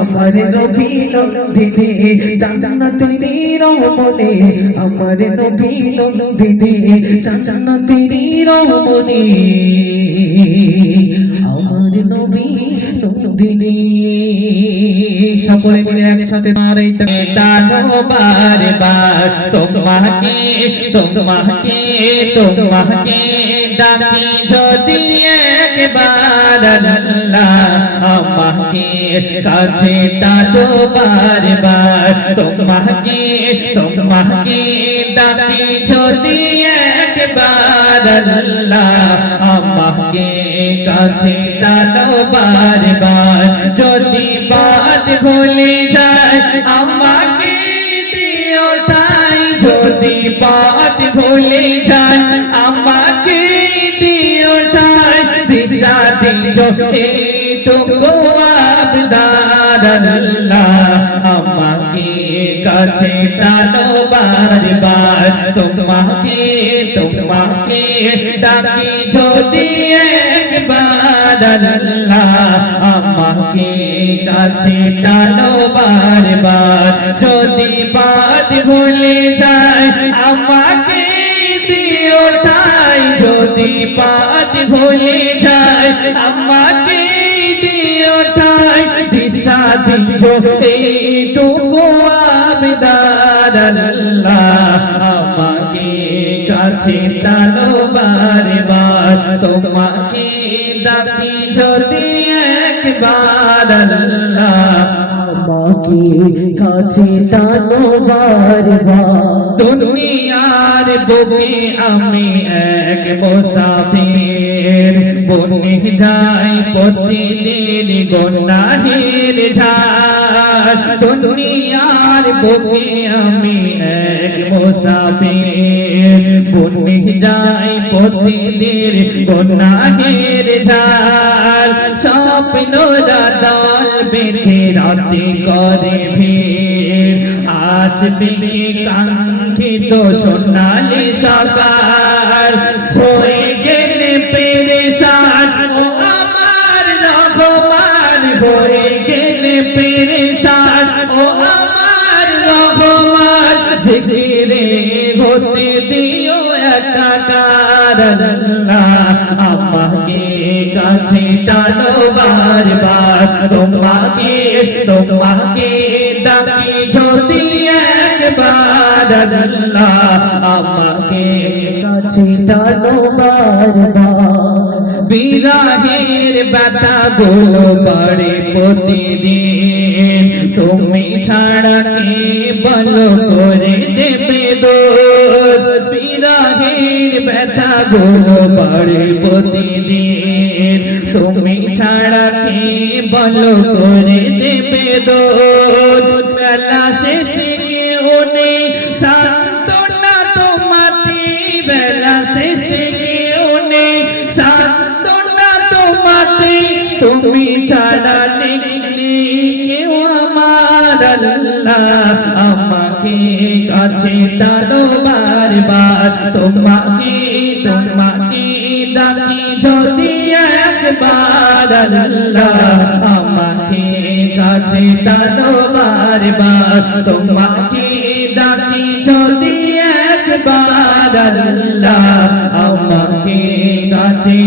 আমার নবী নন্দিনী জান্নাতের রমণী আমার নবী নন্দিনী জান্নাতের রমণী আমার নবী নন্দিনী। সকলে মিলে একসাথে নারাই বার। তোমাকে তোমাকে তোমাকে যদি একবার আমাকে কাছে ডাকো বারে বার তোমাকে তোমাকে ডাকি যদি একবার আল্লাহ আমাকে কাছে ডাকো বারে বার যদি বাদ ভুলে যায়, আমাকে দিও তাই। যদি বাদ ভুলে যায়, আমাকে দিও তাই। দিশা দিও আবদার কাছে টানো বার বার তোমাকে তোমাকে ডাকি যদি একবার আল্লাহ আমাকে কাছে টানো বার বার যদি বাদ ভুলে যায়, আমাকে দিও তাই। যদি বাদ ভুলে যায়, আমাকে দিও তাই দিশা দিও এইটুকু আল্লাহ আমাকে কাছে টানো বার বার তোমাকে ডাকি যদি একবার আল্লাহ আমাকে কাছে টানো বারবার। দুনিয়ার বুকে আমি এক মুসাফির। বনে যাই প্রতিদিন গন্ডাহের ঝাড়। দুনিয়ার বুকে আমি এক মুসাফির। বনে যাই প্রতিদিন গন্ডাহের ঝাড়। স্বপ্ন দল বেঁধে রাতে করে ভিড়। আসবে কাঙ্ক্ষিত সোনালি সকাল হয়ে হয়ে গেলে পেরেশান ও আমার রহমান, জিকিরে হতে দিও একাকার আল্লাহ আমাকে কাছে টানো বারবার। তোমাকে তোমাকে ডাকি যদি একবার আল্লাহ আমাকে কাছে টানো বারবার। বিরাহের ব্যথা গুলো বাড়ে প্রতিদিন তুমি ছাড়া কে বলো করে দেবে দোষ বিরাহের ব্যথা গুলো বাড়ে প্রতিদিন তুমি ছাড়া কে বলো করে দেবে দোষ তুমি ছাড়া নেই কেউ আমার আল্লাহ আমাকে কাছে টানো বারবার তোমাকে তোমাকে ডাকি যদি একবার আল্লাহ আমাকে কাছে টানো বারবার তোমাকে ডাকি যদি একবার আল্লাহ আমাকে কাছে